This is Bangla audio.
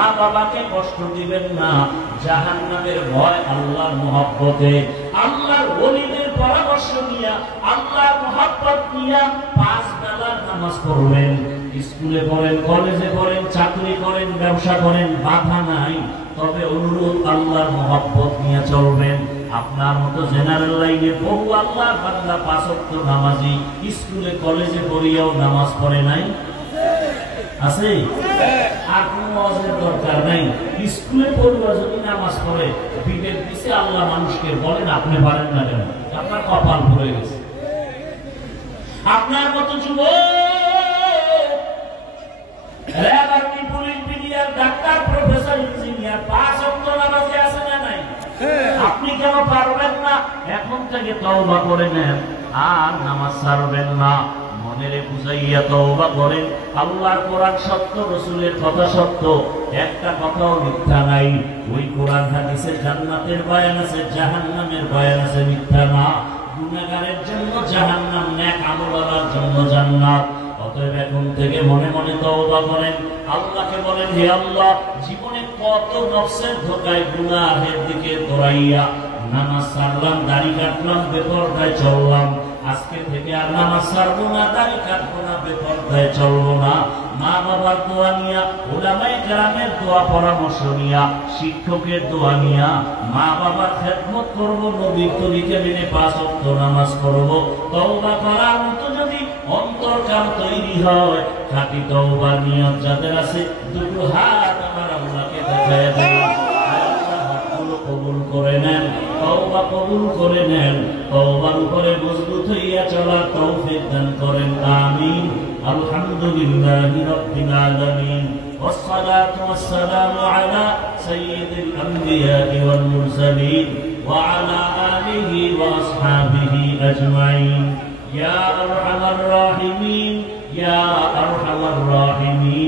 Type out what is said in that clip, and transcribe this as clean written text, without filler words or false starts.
মা বাবাকে কষ্ট দিবেন না, জাহান্নামের ভয় আল্লাহর মহব্বতে, আল্লাহর ওলিদের পরামর্শ নিয়া, আল্লাহর মহব্বত নিয়া 5 বেলার নামাজ পড়বেন। স্কুলে পড়েন, কলেজে পড়েন, চাকরি করেন, ব্যবসা করেন, বাধা নাই, তবে অনুরোধ আল্লাহর মহব্বত নিয়ে চলবেন। আপনার মতো জেনারেল লাইনে বহু আল্লাহর বান্দা 5 ওয়াক্ত নামাজি, স্কুলে কলেজে পড়িয়াও নামাজ পড়ে নাই, আছে? আর কোন ওয়াজের দরকার নাই। স্কুলে পড়ুয়া যদি নামাজ পড়ে, পিঠের পিছে আল্লাহ মানুষকে বলেন আপনি পারেন না কেন? আপনার কপাল ভরে গেছে। আপনার মতো যুবক, RAB, army, police, BDR, doctor, professor, engineer 5 ওয়াক্ত নামাজে আছে না নাই? আপনি কেন পারবেন না? এখন থেকে তওবা করে নেন, আর নামাজ ছাড়বেন না। মনেরে বুঝাইয়া তওবা করেন। আল্লাহর কোরআন সত্য, রাসূলের কথা সত্য, একটা কথাও মিথ্যা নাই। ওই কোরআন হাদিসের জান্নাতের বয়ান আছে, জাহান্নামের বয়ান আছে, মিথ্যা না। গুনাহগারের জন্য জাহান্নাম, নেক আমলওয়ালার জন্য জান্নাত। অতএব এখন থেকে মনে মনে তওবা করেন, আল্লাহকে বলেন, হে আল্লাহ, জীবনে কত নফসের ধোঁকায় গুনাহের দিকে দৌড়াইয়া নামাজ ছাড়লাম, দাড়ি কাটলাম, বেপরদায় চললাম। আজকে থেকে আর নামাজ ছাড়বো না, দাড়ি কাটবো না, বেপরদায় চলবো না। মা বাবার দোয়া নিয়া, উলামায়ে কেরামের দোয়া পরামর্শ নিয়া, শিক্ষকের দোয়া নিয়া মা বাবার খেদমত করবো, নবীর তরিকা মেনে 5 ওয়াক্ত নামাজ পড়বো। তওবা করার মতো যদি অন্তরকাল তৈরি হয়, খাঁটি তওবার নিয়ত যাদের আছে, দুটো হাত আমার আল্লাহকে দেখায় দেন। কবুল করে নেন, তওবা কবুল করে নেন, তওবার উপরে মজবুত হইয়া চলার তৌফিক দান করেন, আমিন। আলহামদুলিল্লাহি রাব্বিল আলামিন, والصلاة والسلام على سيد الأنبياء والمرسلين وعلى آله وأصحابه أجمعين. يا أرحم الراحمين، يا أرحم الراحمين.